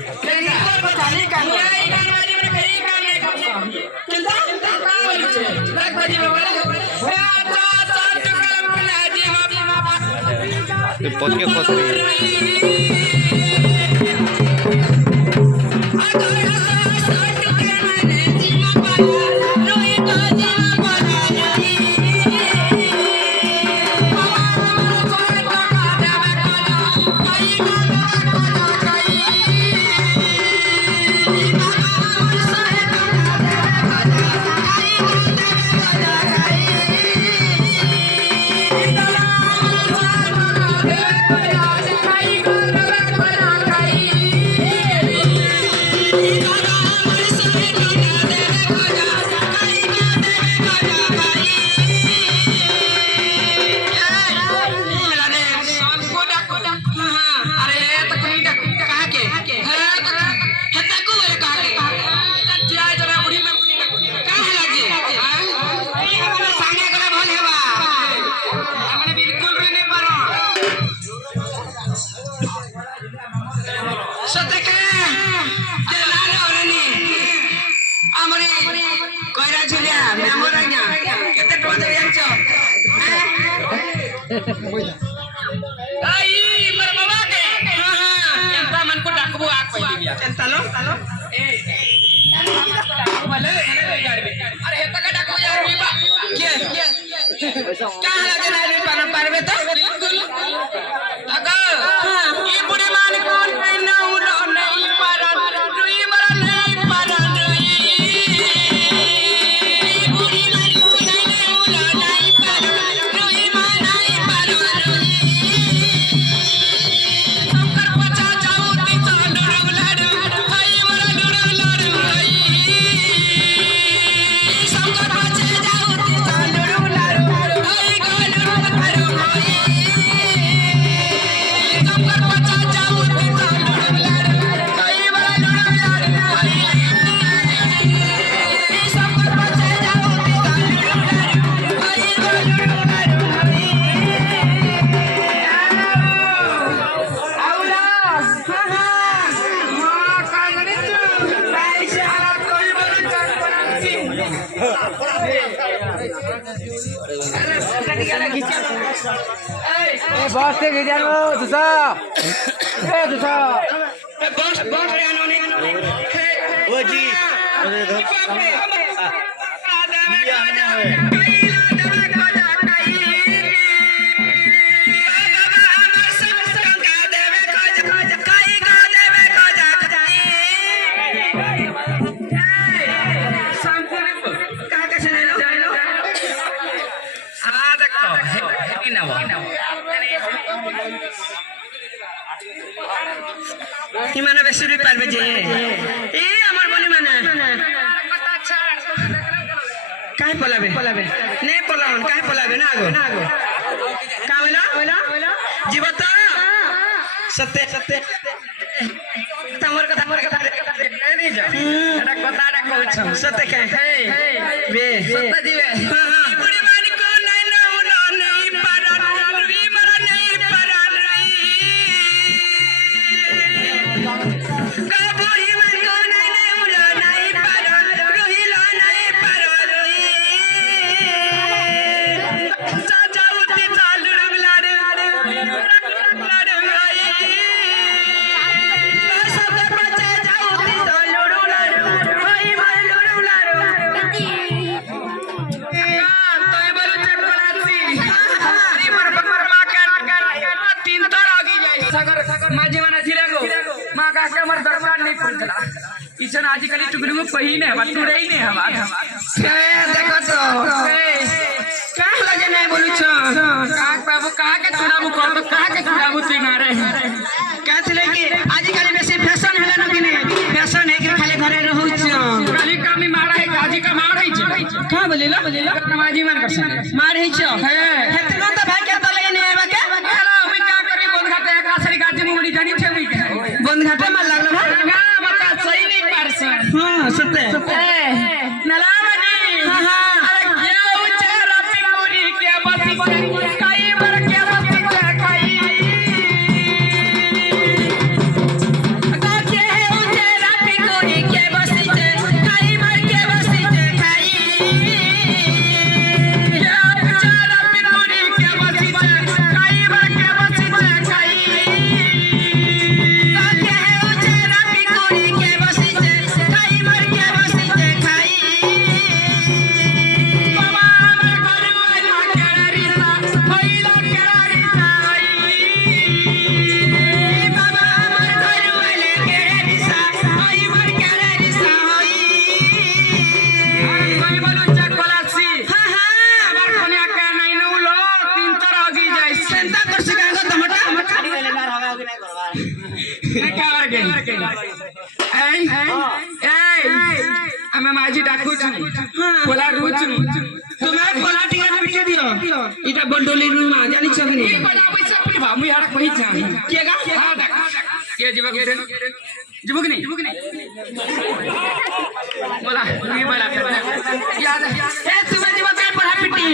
चाली काम ये गानवाली में फेरी काम नहीं करता किंता का बोली छे लाख बाजी में बोले ए अच्छा साथ कर बुला दी हम ये पद के कोस आई मर बाबा के हां एंता मन को डाकबो आक पहली बिया एंता लो ए बोले अरे हेता का डाकबो यार बीबा के का लगे ना रे पाना पारबे तो बिल्कुल अगा ई बुढ़ी मान कोन कहना उलो नहीं पारा रुई मरा नहीं पारा रुई बुढ़ी मान को कहना उलो नहीं पारा रुई मान नहीं पारा बॉस से गिर जाओ दूसरा ए दूसरा बॉस रे आनो ओ जी इमाना बेसी रुपया पालबे जे ए हमर बनी माने काहे पलाबे ने पलावन काहे पलाबे ना आगो का बोला जीव तो सत्य तमर कथा नहीं जा एटा कथाटा कहू सत्य के हे बे सत्य दिवे बड़ी मानी को नहीं ना उलो नहीं पारा रुई मरा नहीं पारा इसन आजकल टुकड़ी में पहिने बटू रही ने हवा देखो तो का लगे नहीं बोलू छ का बाबू का के चुनाव को तो का के चुनाव तिगारे कहले कि आजकल बेसी फैशन हला न कि नहीं फैशन है कि खाली घरे रहू छ खाली कामी मारा है काजी का मार है छ का बोलेला नमाजी मन कर सके मार है छ हेतनो तो भाई के तो लगे नहीं आबा के हेलो हम का करी बंद घाटे कासरी गाजी मुंगड़ी जानी छे बंद घाटे में लागलो ना बता सही नहीं पारसन हां सत्य नलामनी हां अरे क्या उचार अपनी पूरी क्या बसी कई बार क्या बसी खाई का के है कावर गई আমি মাঝি ডাকুছ খোলা রুচ তুমি খোলা টিকা পিটে দিও এটা বন্ডলি রুমা জানিছ কি নি বলা পয়সা পুরি ভামু ইয়ার কইছা কে গা হ্যাঁ দেখ কে জীবক রে জীবক নি বলা তুই বলা ইয়াদ এ তুমি জীবক পড়া পিটি